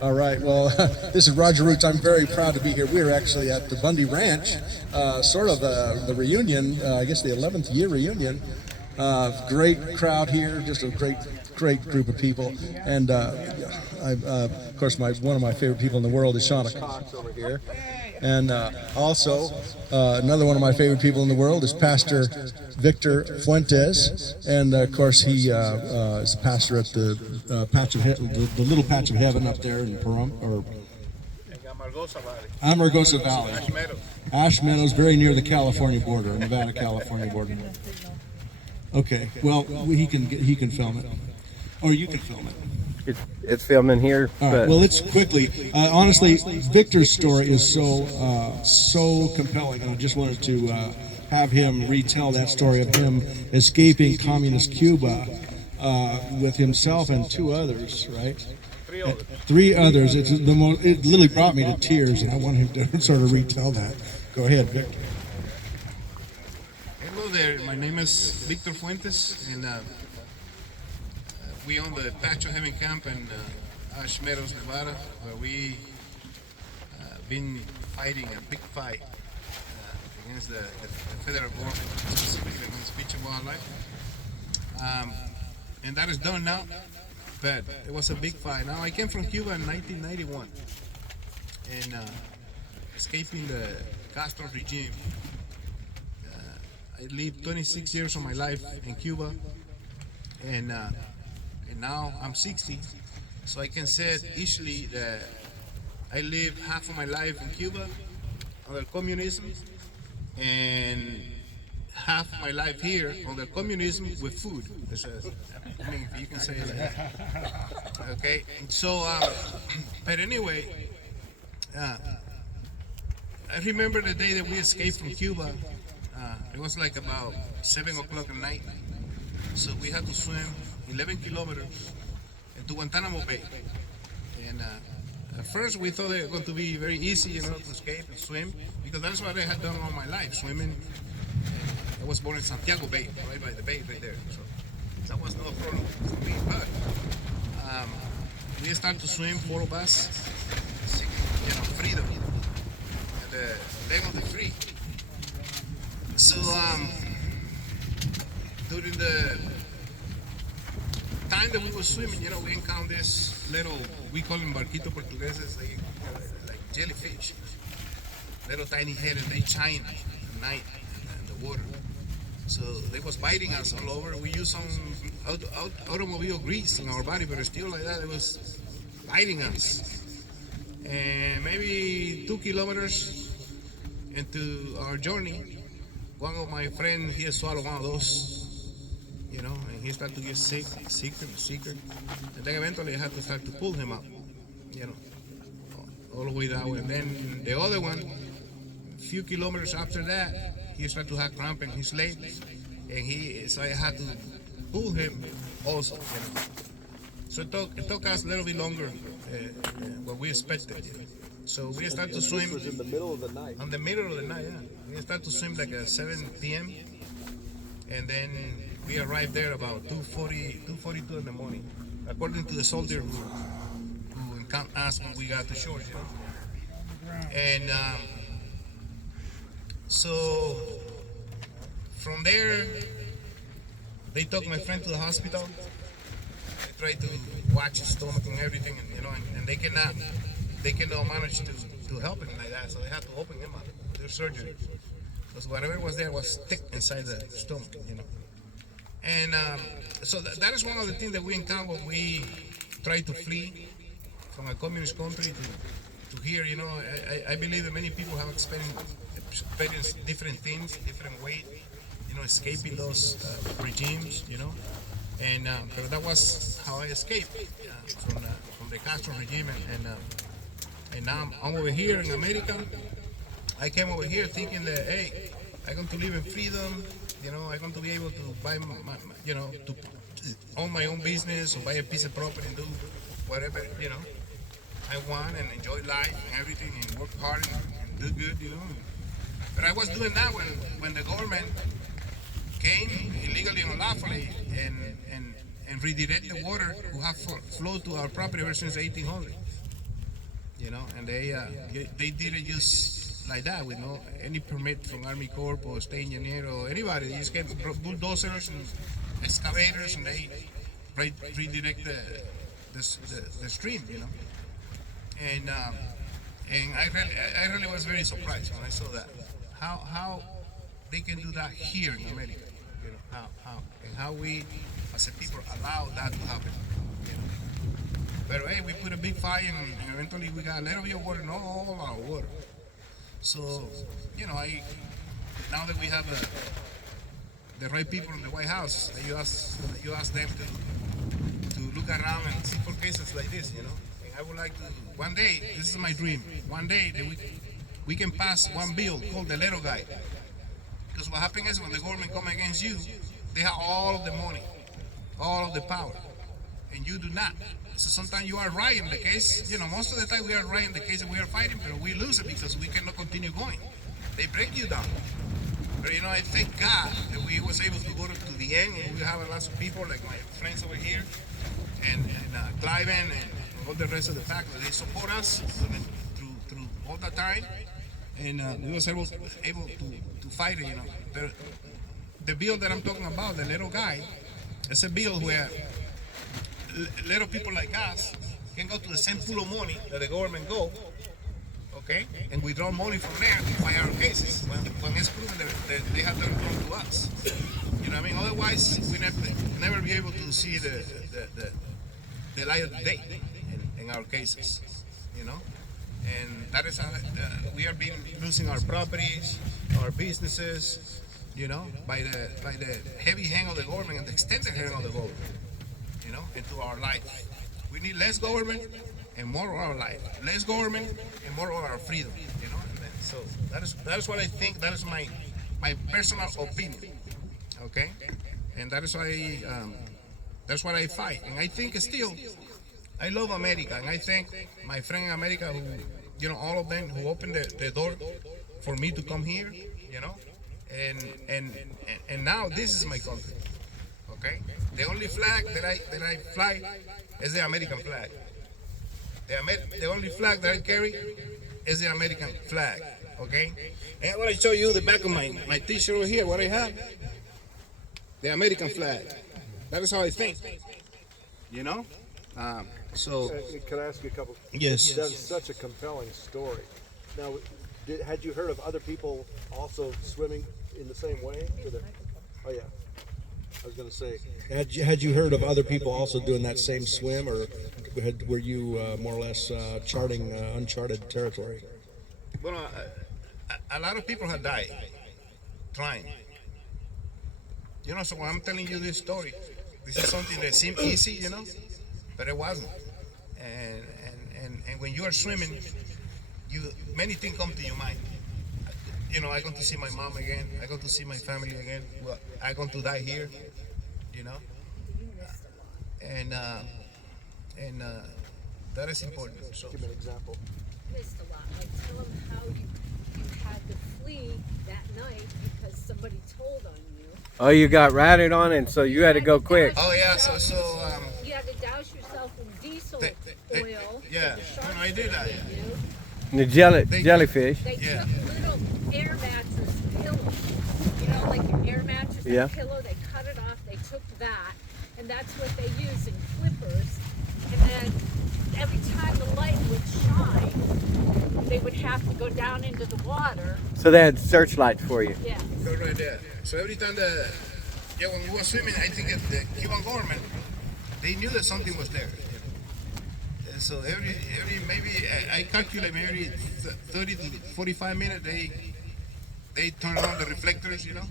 All right, well, this is Roger Roots. I'm very proud to be here. We're actually at the Bundy Ranch, sort of the reunion, I guess the 11th year reunion. Great crowd here, just a great group of people. And of course, one of my favorite people in the world is Shawna over here. And also, another one of my favorite people in the world is Pastor Victor Fuentes, and of course he is the pastor at the the little patch of heaven up there in AMARGOSA Valley. Ash Meadows, very near the California border, Nevada-California border. Okay, well, he can film it, or you can film it. It's filming here. All right, well, let's quickly. Honestly, Victor's story is so compelling, and I just wanted to have him retell that story of him escaping communist Cuba with himself and two others, right? Three others. It literally brought me to tears, and I want him to sort of retell that. Go ahead, Victor. Hello there. My name is Victor Fuentes, and we own the Patch of Heaven camp in Ash Meadows, Nevada, where we been fighting a big fight against the federal government, specifically against Fish and Wildlife. And that is done now, but it was a big fight. Now, I came from Cuba in 1991, and escaping the Castro regime. I lived 26 years of my life in Cuba, and now I'm 60, so I can say easily that I lived half of my life in Cuba under communism, and half my life here under communism with food. I mean, if you can say it like that. Okay, so, but anyway, I remember the day that we escaped from Cuba. It was like about 7 o'clock at night, so we had to swim 11 kilometers into Guantanamo Bay. And at first we thought it was going to be very easy, to escape and swim, because that's what I had done all my life, swimming. I was born in Santiago Bay, right by the bay right there. So that was no problem for me. But we started to swim, 4 of us, seeking, freedom, and the leg of the free. So during the time that we were swimming, we encountered this little, we call them barquito portugueses, like jellyfish, little tiny head, and they shine at night in the water. So they was biting us all over. We used some automobile grease in our body, but still like that, it was biting us. And maybe 2 kilometers into our journey, one of my friends, he swallowed one of those, and he started to get sicker. And then eventually I had to start to pull him up, all the way down. And then the other one, a few kilometers after that, he started to have cramp in his legs, and so I had to pull him also. So it took us a little bit longer than what we expected. So we started to swim. This was in the middle of the night. In the middle of the night, yeah. We started to swim like at 7 p.m. And then we arrived there about 2:42 in the morning, according to the soldier who encountered us when we got to shore. And so from there, they took my friend to the hospital. They tried to watch his stomach and everything, and they cannot manage to help him like that, so they had to open him up, do surgery. Because whatever was there was thick inside the stomach, And so that is one of the things that we encounter when we try to flee from a communist country to here. I believe that many people have experienced different things, different ways, escaping those regimes, And but that was how I escaped from the Castro regime, and now I'm over here in America. I came over here thinking that, hey, I'm going to live in freedom. I'm going to be able to buy to own my own business or buy a piece of property and do whatever, I want, and enjoy life and everything, and work hard and do good, But I was doing that when the government came illegally and unlawfully and redirect the water who have flowed to our property ever since 1800. You know, and they did it just like that with no any permit from Army Corps or State Engineer or anybody. They just get bulldozers and excavators, and they redirect the stream. You know, and I really was very surprised when I saw that. How they can do that here in America. You know, how we as a people allow that to happen. You know. But hey, we put a big fire and eventually we got a little bit of water, not all our water. So, you know, now that we have the right people in the White House, you ask them to look around and see for cases like this, you know. And I would like to, one day, this is my dream, one day that we can pass one bill called the little guy. Because what happens is when the government come against you, they have all of the money, all of the power, and you do not. So sometimes you are right in the case, you know, most of the time we are right in the case that we are fighting, but we lose it because we cannot continue going. They break you down. But you know, I thank God that we was able to go to the end, and we have a lot of people like my friends over here, and Cliven and all the rest of the faculty. They support us through all the time, and we was able to fight it, you know. The bill that I'm talking about, the little guy, it's a bill where little people like us can go to the same pool of money that the government go, okay, and withdraw money from there to fight our cases when it's proven that they have done wrong to us. You know what I mean? Otherwise, we never be able to see the light of the day in our cases, you know. And that is how we are losing our properties, our businesses, you know, by the heavy hand of the government and the extended hand of the government. You know, into our life. We need less government and more of our life. Less government and more of our freedom. You know, and so that is what I think. That is my personal opinion. Okay, and that is why that's what I fight. And I think still, I love America, and I thank my friend in America who, you know, all of them who opened the door for me to come here. You know, and now this is my country. Okay, the only flag that I fly is the American flag. The only flag that I carry is the American flag. Okay, and I want to show you the back of my T-shirt over here. What I have, the American flag. That is how I think. You know, so. Can I ask you a couple? Yes. That's such a compelling story. Now, had you heard of other people also swimming in the same way? Oh yeah. I was going to say, Had you heard of other people also doing that same swim, or were you more or less charting uncharted territory? Well, a lot of people have died trying. You know, so when I'm telling you this story, this is something that seemed easy, you know, but it wasn't. And when you are swimming, many things come to your mind. You know, I'm going to see my mom again. I'm going to see my family again. Well, I'm going to die here, you know. And that is important. So. give me an example. Missed a lot. Like, tell them how you had to flee that night because somebody told on you. Oh, you got ratted on, and so you had to go quick. Oh yeah, You had to douse yourself in diesel oil. yeah, The I did that. And the jellyfish. They Yeah. took little air mattress pillows. You know, like your air mattress Yeah. pillow. They cut it off. They took that, and that's what they use in flippers. And then every time the light would shine, they would have to go down into the water. So they had searchlights for you. Yeah. Go right there. So every time when we were swimming, I think that the Cuban government, they knew that something was there. And so every maybe I calculate maybe 30 to 45 minutes they turn on the reflectors, you know,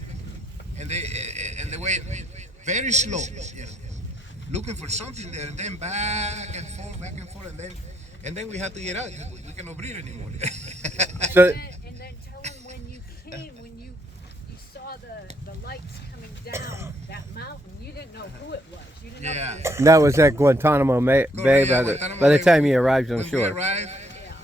and they wait very slow, you know, looking for something there, and then back and forth, and then we had to get out. We cannot breathe anymore. So And then tell them when you came, when you saw the lights coming down that mountain, you didn't know who it was. You didn't know if it was that was at Guantanamo Bay Yeah, by the time you arrived on when we shore. arrived,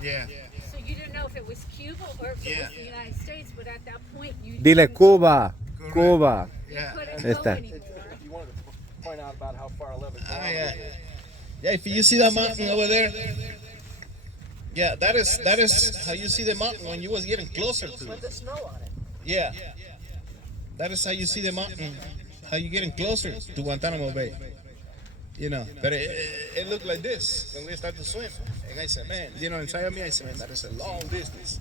yeah. So you didn't know if it was Cuba or if it Yeah. was the United States, but at that point you Dile didn't Cuba, Correct. Cuba. You Yeah. couldn't It's go that. anymore. You wanted to point out about how far 11 Oh kilometers. yeah. Yeah, if you see that mountain over there, yeah, that is how you see the mountain when you was getting closer to it. The snow on it. Yeah. That is how you see the mountain, how you getting closer to Guantanamo Bay. You know, but it looked like this when we started to swim. And I said, man, you know, inside of me, I said, man, that is a long distance.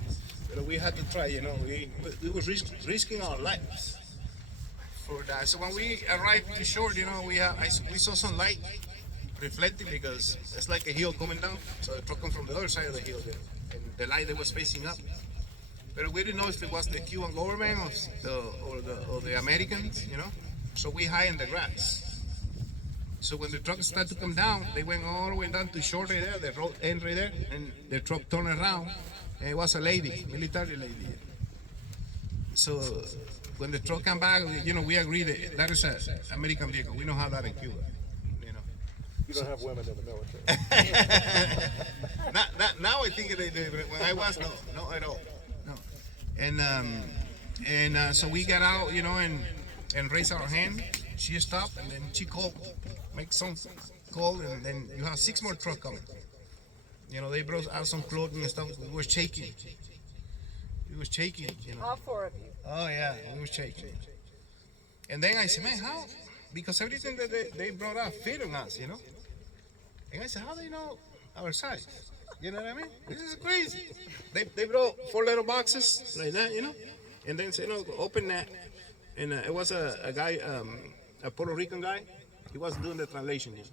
But we had to try, you know, we was risking our lives for that. So when we arrived to shore, you know, we saw some light reflecting because it's like a hill coming down. So the truck comes from the other side of the hill there, and the light that was facing up. But we didn't know if it was the Cuban government or the Americans, you know. So we hide in the grass. So when the truck started to come down, they went all the way down to shore right there, the road end right there, and the truck turned around, and it was a lady, military lady. So when the truck came back, you know, we agreed that is an American vehicle. We don't have that in Cuba, you know. You don't have women in the military. Now I think they do, but when I was, no at all. No. And so we got out, you know, and raised our hand. She stopped, and then she called, make some call, and then you have 6 more trucks coming. You know, they brought out some clothing and stuff. We were shaking. We was shaking, you know. All 4 of you. Oh yeah, we was shaking. And then I said, man, how? Because everything that they brought out fit on us, you know. And I said, how do they know our size? You know what I mean? This is crazy. They brought 4 little boxes like that, you know. And then said, no, open that. And it was a guy, a Puerto Rican guy. He was doing the translation. You know.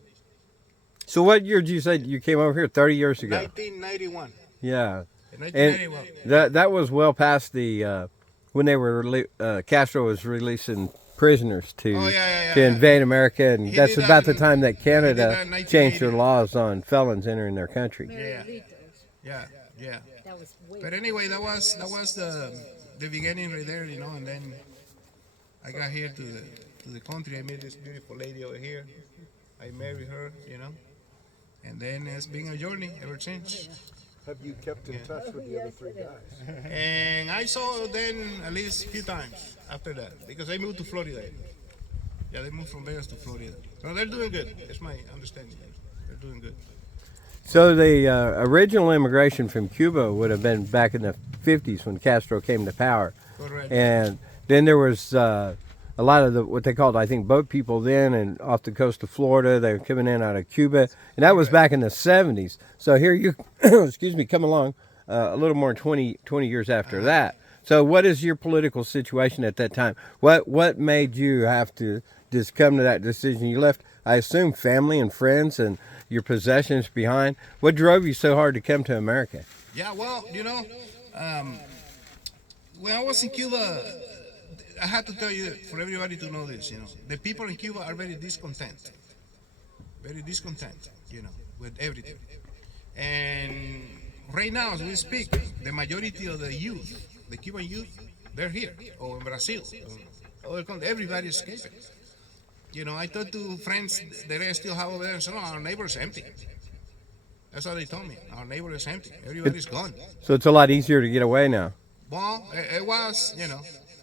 So what year did you say you came over here? 30 years ago. 1991. Yeah. In And 1991. that was well past the when they were Castro was releasing prisoners to invade America, and He that's did about that the time that he did Canada that in changed their 1980. laws on felons entering their country. Yeah. That was way. But anyway, that was the beginning right there, you know. And then I got here to the country. I met this beautiful lady over here. I married her, you know. And then it's been a journey ever since. Have you kept in touch with the other 3 guys? And I saw them at least a few times after that because they moved to Florida. Yeah, they moved from Vegas to Florida. So they're doing good. That's my understanding. They're doing good. So the original immigration from Cuba would have been back in the 50s when Castro came to power. Correct. And then there was a lot of what they called, I think, boat people then, and off the coast of Florida. They were coming in out of Cuba, and that was back in the 70s. So here you, excuse me, come along a little more than 20 years after that. So what is your political situation at that time? What made you have to just come to that decision? You left, I assume, family and friends and your possessions behind. What drove you so hard to come to America? Yeah, well, you know, when I was in Cuba, I had to tell you, for everybody to know this, you know, the people in Cuba are very discontent, you know, with everything. And right now, as we speak, the majority of the youth, the Cuban youth, they're here, or in Brazil, or everybody's escaping. You know, I talked to friends that I still have over there and said, no, our neighbor is empty. That's what they told me. Our neighbor is empty. Everybody's gone. So it's a lot easier to get away now. Well, it was, you know.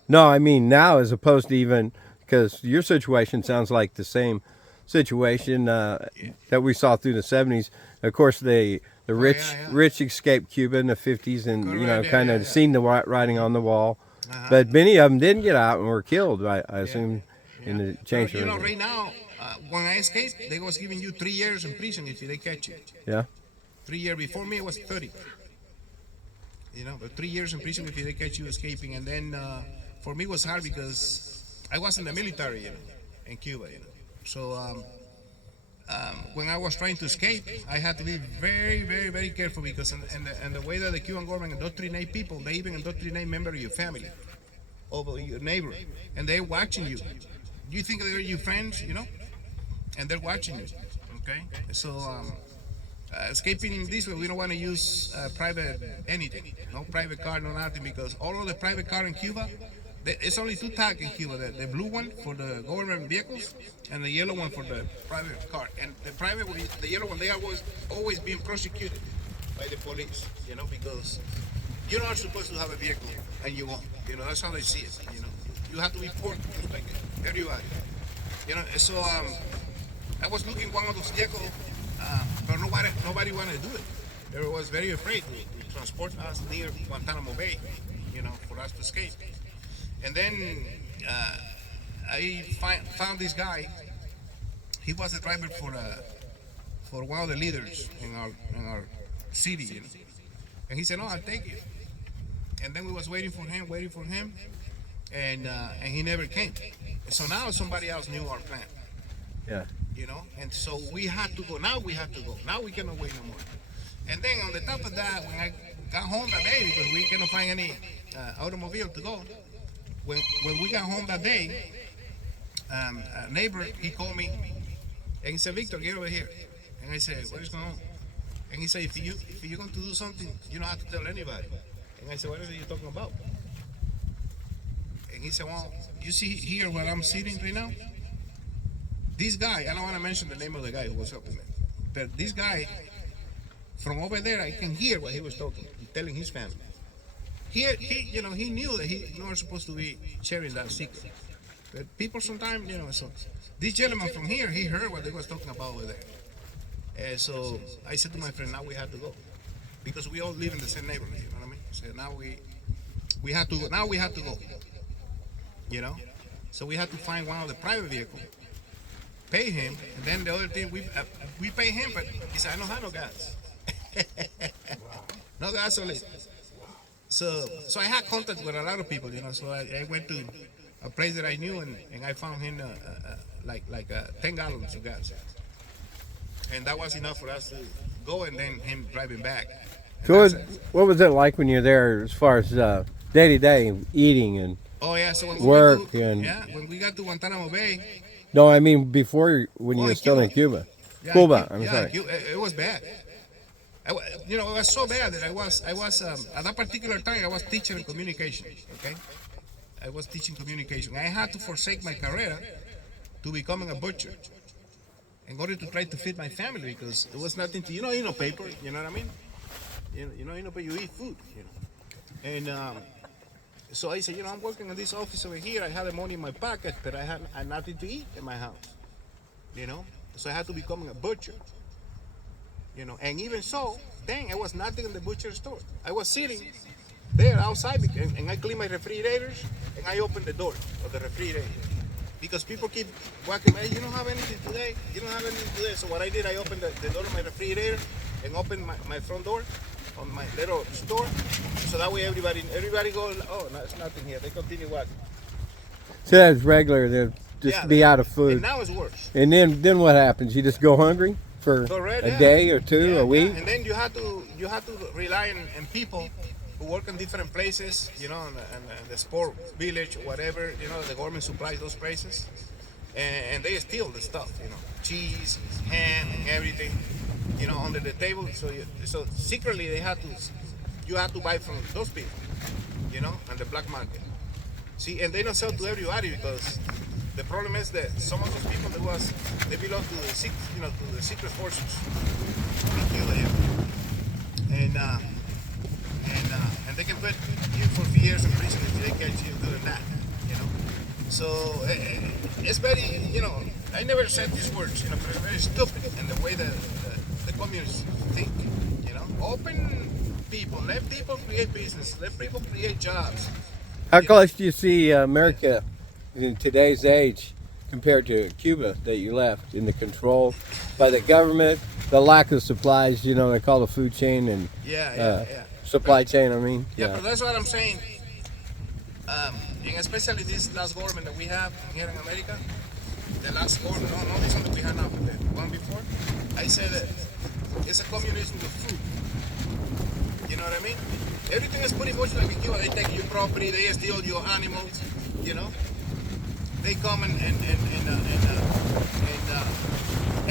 No, I mean now as opposed to even, because your situation sounds like the same situation that we saw through the 70s. Of course, the rich escaped Cuba in the 50s and, you know, kind of seen the writing on the wall. But many of them didn't get out and were killed, I assume, in the change. You know, right now, when I escaped, they was giving you 3 years in prison if they catch you. Yeah. 3 years before me, it was 30. You know, but 3 years in prison if they catch you escaping. And then for me, it was hard because I was in the military, you know, in Cuba, you know. So when I was trying to escape, I had to be very, very, very careful because in the way that the Cuban government indoctrinate people, they even indoctrinate members of your family, of your neighbor, and they're watching you. You think they're your friends, you know, and they're watching you. Okay, so escaping this way, we don't want to use private anything, no private car, no nothing, because all of the private car in Cuba, it's only 2 tags in Cuba: the blue one for the government vehicles, and the yellow one for the private car. And the private, the yellow one, they are always being prosecuted by the police, you know, because you're not supposed to have a vehicle, and you won't. You know, that's how they see it. You know, you have to report like everybody. You know, so I was looking one of those vehicles, but nobody wanted to do it. They was very afraid to transport us near Guantanamo Bay, you know, for us to escape. And then I found this guy. He was the driver for one of the leaders in our city, you know. And he said, "No, I'll take you." And then we was waiting for him, and he never came. So now somebody else knew our plan, Yeah. you know. And so we had to go. Now we have to go. Now we cannot wait no more. And then on the top of that, when I got home that day, because we cannot find any automobile to go, when we got home that day, a neighbor, he called me and he said, "Victor, get over here." And I said, "What is going on?" And he said, if you're going to do something, you don't have to tell anybody." And I said, "What is it you're talking about?" And he said, "Well, you see here where I'm sitting right now? This guy," I don't want to mention the name of the guy who was helping me, but this guy, from over there, I can hear what he was telling his family. He knew that he not supposed to be sharing that secret. But people sometimes, you know, so this gentleman from here, he heard what they was talking about over there. So I said to my friend, "Now we have to go, because we all live in the same neighborhood." You know what I mean? So now we have to go. Now we have to go. You know, so we had to find one of the private vehicles, pay him, and then the other thing we pay him, but he said, "I don't have no gas." No gasoline. So I had contact with a lot of people, you know. So I went to a place that I knew, and I found him like 10 gallons of gas, and that was enough for us to go, and then him driving back. So what was it like when you're there, as far as day to day eating and? Oh yeah, so when Work when we got to Guantanamo Bay. No, I mean before, when you were still in Cuba. Yeah, Cuba, I'm sorry. It was bad. You know, it was so bad that I was at that particular time I was teaching communication. Okay, I was teaching communication. I had to forsake my career to becoming a butcher in order to try to feed my family, because it was nothing to you know paper. You know what I mean? You know, you eat food. You know, and so I said, you know, I'm working in this office over here. I had the money in my pocket, but I had nothing to eat in my house. You know, so I had to become a butcher. You know, and even so, dang, I was nothing in the butcher store. I was sitting there outside, and I clean my refrigerators, and I open the door of the refrigerator, because people keep walking by. "You don't have anything today. You don't have anything today." So what I did, I opened the door of my refrigerator and opened my front door on my little store, so that way everybody goes, "Oh, no, it's nothing here." They continue walking. So that's regular. They'll just be out of food. And now it's worse. And then what happens? You just go hungry for a day or two, a week? Yeah. And then you have to rely on people who work in different places, you know, in the sport village or whatever, you know, the government supplies those places, and they steal the stuff, you know, cheese, ham, and everything, you know, under the table. So secretly you have to buy from those people, you know, on the black market. See, and they don't sell to everybody, because the problem is that some of those people they belong to the secret forces, and they can put you for a few years in prison if they catch you doing that, you know. So it's very, you know, I never said these words, you know, but it's very stupid in the way that the communists think, you know. Open people, let people create business, let people create jobs. How close do you see America in today's age compared to Cuba that you left, in the control by the government, the lack of supplies, you know, they call the food chain and supply chain, I mean. Yeah, but that's what I'm saying. And especially this last government that we have here in America, the last government, not this one that we had now, but the one before, I said that it's a communism with food. You know what I mean? Everything is pretty much like in Cuba. They take your property, they steal your animals, you know. They come and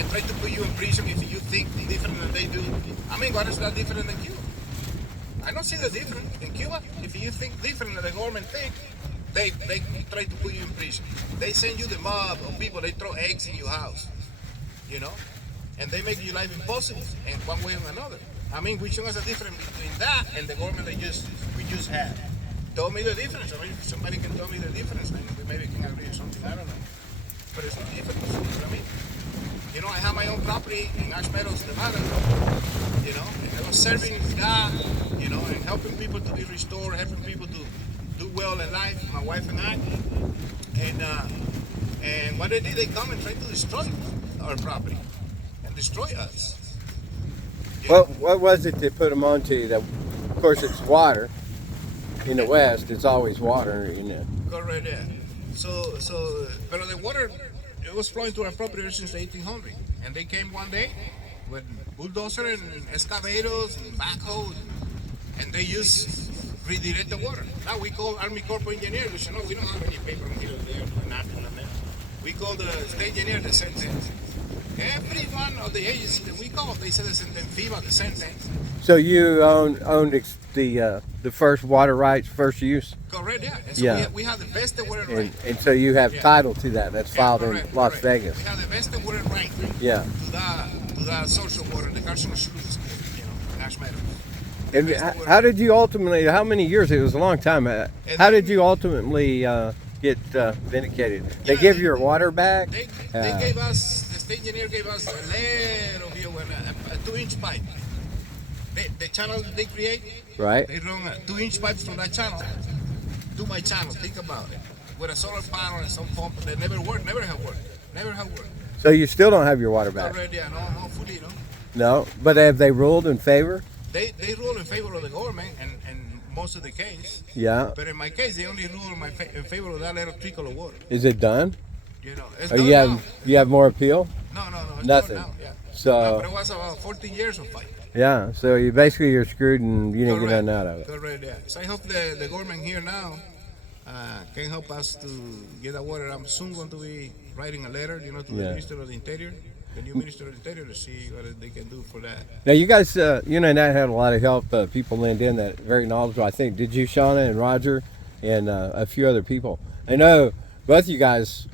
try to put you in prison if you think different than they do. I mean, what is that different than Cuba? I don't see the difference. In Cuba, if you think different than the government thinks, they try to put you in prison. They send you the mob of people, they throw eggs in your house, you know, and they make your life impossible in one way or another. I mean, which one is the difference between that and the government we just had? Tell me the difference. I mean, if somebody can tell me the difference, then we maybe can agree on something. I don't know. But it's not different. You know what I mean? You know, I have my own property in Meadows, Nevada. You know, and I was serving God, you know, and helping people to be restored, helping people to do well in life, my wife and I. And what they did, they come and try to destroy our property and destroy us. Yeah. What was it that put them onto you? That, of course, it's water. In the West, it's always water. You know. Correct, yeah. But the water, it was flowing to our property since the 1800s. And they came one day with bulldozer and excavators and backhoe, and they just redirect the water. Now we call Army Corps of Engineers. We say, no, we don't have any paper here or there, nothing on that. We call the state engineer, the sentence. Every one of the agencies that we call, they said the sentence, FEMA, the sentence. So you owned the first water rights, first use? Correct, yeah. And so Yeah. we have the best water And, right. and so you have Yeah. title to that. That's filed Correct, in Las correct. Vegas. We have the best water right Yeah. to the social water, the Carson Sluice, you know, Nash Meadows. And how did you ultimately, how many years? It was a long time. How did you ultimately get vindicated? They Yeah, give they- your water back? They gave us, the state engineer gave us a little bit of a 2-inch pipe. The channel that they create, Right? they run a 2-inch pipe from that channel to my channel. Think about it. With a solar panel and some pump that never worked, never have worked. So you still don't have your water back? Already, no, fully, no. No? But have they ruled in favor? They rule in favor of the government and most of the case. Yeah. But in my case, they only rule in favor of that little trickle of water. Is it done? You know, it's Or done you have now. you have more appeal? No, it's Nothing. done now, yeah. So But it was about 14 years of fight. yeah. So you basically you're screwed and you didn't get nothing out of it. Correct, yeah. So I hope the government here now can help us to get that water. I'm soon going to be writing a letter, you know, to the Yeah. Minister of the Interior, the new Minister of the Interior, to see what they can do for that. Now you guys, you and Annette had a lot of help. People leaned in that very knowledgeable. I think did you, Shawna and Roger, and a few other people. I know both you guys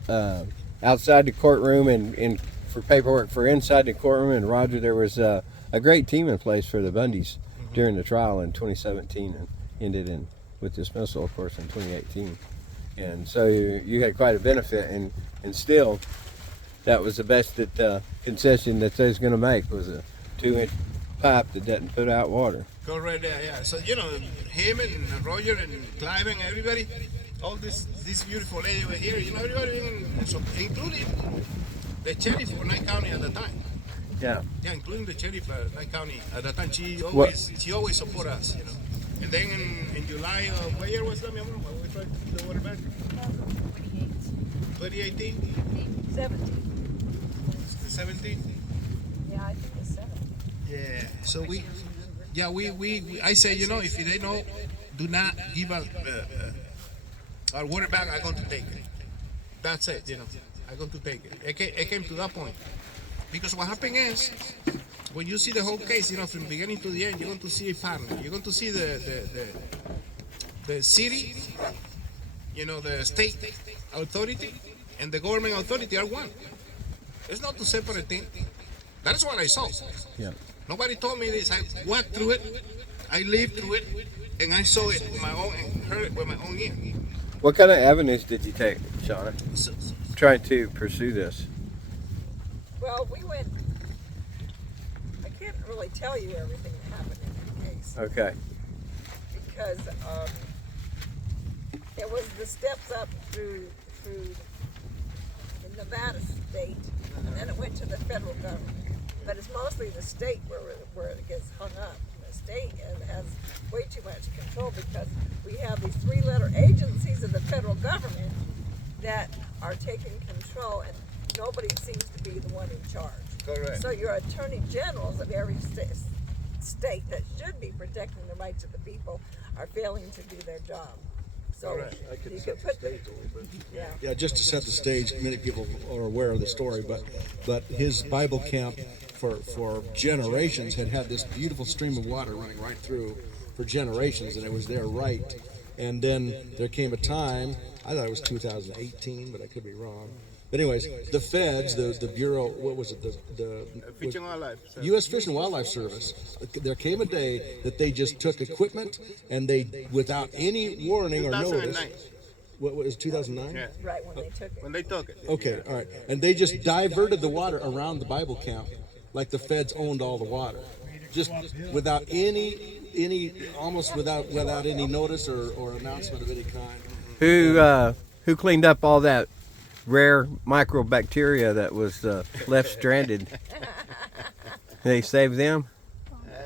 outside the courtroom and for paperwork for inside the courtroom. And Roger, there was a great team in place for the Bundys during the trial in 2017 and ended in with dismissal, of course, in 2018. And so you had quite a benefit, and still, that was the best that concession that they was going to make was a 2-inch pipe that doesn't put out water. Correct, yeah. So, you know, him and Roger and Clive and everybody, all this beautiful lady over here, you know, everybody, including the sheriff for Knight County at the time. Yeah. Yeah, including the sheriff at Knight County at that time. She always support us, you know. And then in July of what year was that, mi amor? When we tried to get the water back? 2018? 17. 17? Yeah, I think it's 17. Yeah. So I say, you know, if they know, do not give us our water back. I'm going to take it. That's it, you know. I'm going to take it. It came to that point. Because what happened is, when you see the whole case, you know, from beginning to the end, you're going to see a pattern. You're going to see the city, you know, the state authority, and the government authority are one. It's not two separate things. That's what I saw. Yeah. Nobody told me this. I walked through it, I lived through it, and I saw it with my own and heard it with my own ear. What kind of avenues did you take, Shawna, So, trying to pursue this? Well, we went. I can't really tell you everything that happened in the case Okay. because it was the steps up through the Nevada state, and then it went to the federal government. But it's mostly the state where it gets hung up. The state has way too much control because we have these 3-letter agencies of the federal government that are taking control, and nobody seems to be the one in charge. correct. So your attorney generals of every state that should be protecting the rights of the people are failing to do their job. So Correct. I could you set could the put stage a little bit. yeah. Yeah, just to set the stage, many people are aware of the story, but his Bible camp for generations had this beautiful stream of water running right through for generations, and it was there right. And then there came a time, I thought it was 2018, but I could be wrong. But anyways, the feds, the Bureau, what was it, the Fish and Wildlife. U.S. Fish and Wildlife Service, there came a day that they just took equipment and they, without any warning or notice, 2009. What was 2009? Yeah. Right when they took it. When they took it. Okay, all right. And they just diverted the water around the Bible camp, like the feds owned all the water, just without almost without any notice or announcement of any kind. Who cleaned up all that rare microbacteria that was left stranded? They saved them?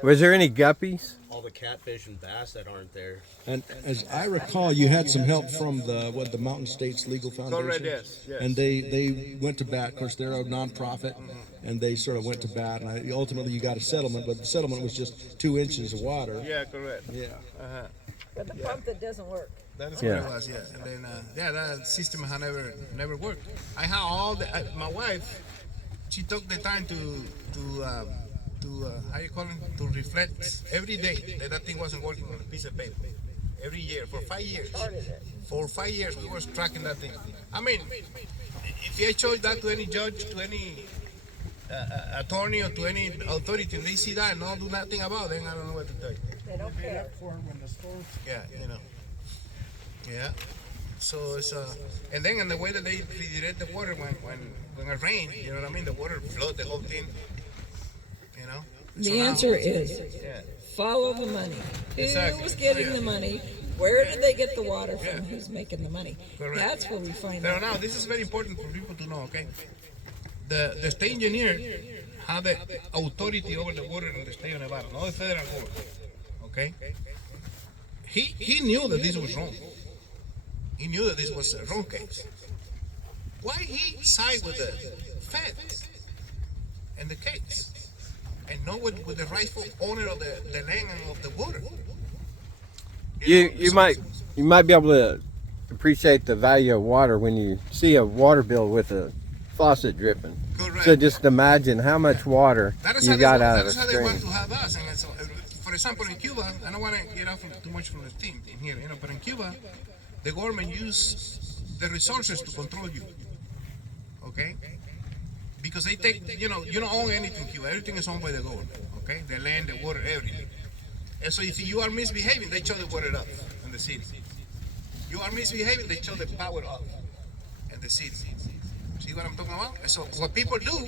Was there any guppies? All the catfish and bass that aren't there. And as I recall, you had some help from the Mountain States Legal Foundation. Correct, yes. And they went to bat. Of course, they're a nonprofit, and they sort of went to bat. And ultimately, you got a settlement, but the settlement was just 2 inches of water. Yeah, correct. Yeah. But the pump that doesn't work. That is Yeah. what it was, yeah. And then, that system had never worked. I had all the, my wife, she took the time to how you call it, to reflect every day that thing wasn't working on a piece of paper. Every year, for 5 years. For 5 years, we were tracking that thing. I mean, if I showed that to any judge, to any attorney, or to any authority, and they see that and don't do nothing about it, then I don't know what to tell you. They don't care. Yeah, you know. Yeah. So it's and then in the way that they redirect the water when it rains, you know what I mean? The water flood the whole thing. You know. So The now- answer is Yeah. follow the money. Exactly. Who was getting the money? Where did they get the water from? Yeah. Who's making the money? Correct. That's where we find But out. now this is very important for people to know. Okay. The state engineer had the authority over the water in the state of Nevada, not the federal government. Okay. He knew that this was wrong. He knew that this was a wrong case. Why he side with the feds and the case, and not with the rightful owner of the land and of the water? You might be able to appreciate the value of water when you see a water bill with a faucet dripping. Correct. So just imagine how much water That is you how got they, out that of is the how they want stream. to have us. And so, for example, in Cuba, I don't want to get off too much from the theme in here, you know, but in Cuba, the government use the resources to control you. Okay? Because they take, you don't own anything in Cuba. Everything is owned by the government. Okay? The land, the water, everything. And so if you are misbehaving, they shut the water off in the city. You are misbehaving, they shut the power off in the city. See what I'm talking about? And so what people do,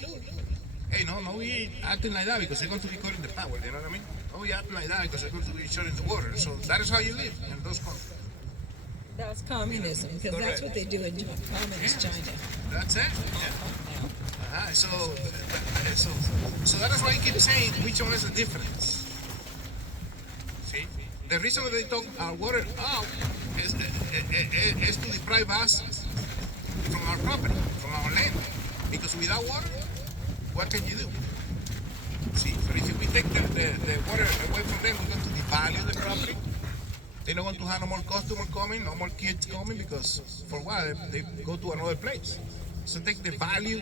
hey, no, we acting like that because they're going to be cutting the power, you know what I mean? No, we acting like that because they're going to be shutting the water. So that is how you live in those countries. That's communism, because that's what they do in communist China. That's it. Yeah. So that is why I keep saying which one is the difference. See? The reason that they took our water out is to deprive us from our property, from our land. Because without water, what can you do? See, but if we take the water away from them, we're going to devalue the property. They don't want to have no more customers coming, no more kids coming, because for what? They go to another place. So take the value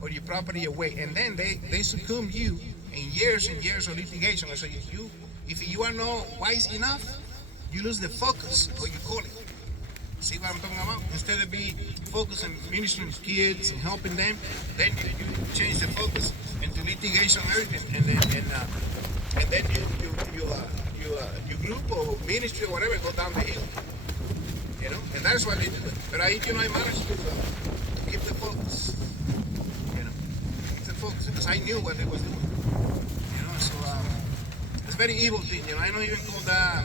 of your property away, and then they succumb you in years and years of litigation. And so if you are not wise enough, you lose the focus, what you call it. See what I'm talking about? Instead of being focused on ministering to kids and helping them, then you change the focus into litigation and everything, and then your group or ministry or whatever go down the hill. You know, and that's why they do it. But I managed to keep the focus. You know, keep the focus because I knew what they was doing. You know, so it's a very evil thing. You know, I don't even call that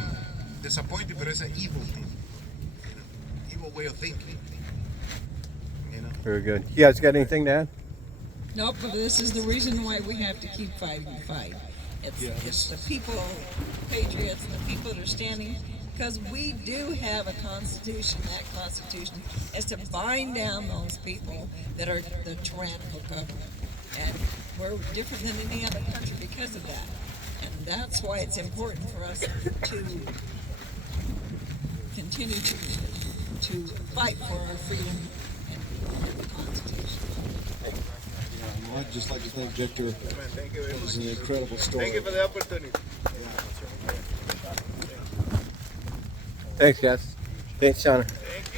disappointing, but it's an evil thing. You know, evil way of thinking. You know. Very good. You guys got anything to add? Nope, but this is the reason why we have to keep fighting the fight. It's the people, patriots, and the people that are standing, because we do have a constitution. That constitution is to bind down those people that are the tyrannical government. And we're different than any other country because of that. And that's why it's important for us to continue to fight for our freedom and the Constitution. I'd just like to thank Victor. Thank you very It was much. an incredible story. Thank you for the opportunity. Thanks, guys. Thanks, Shawna. Thank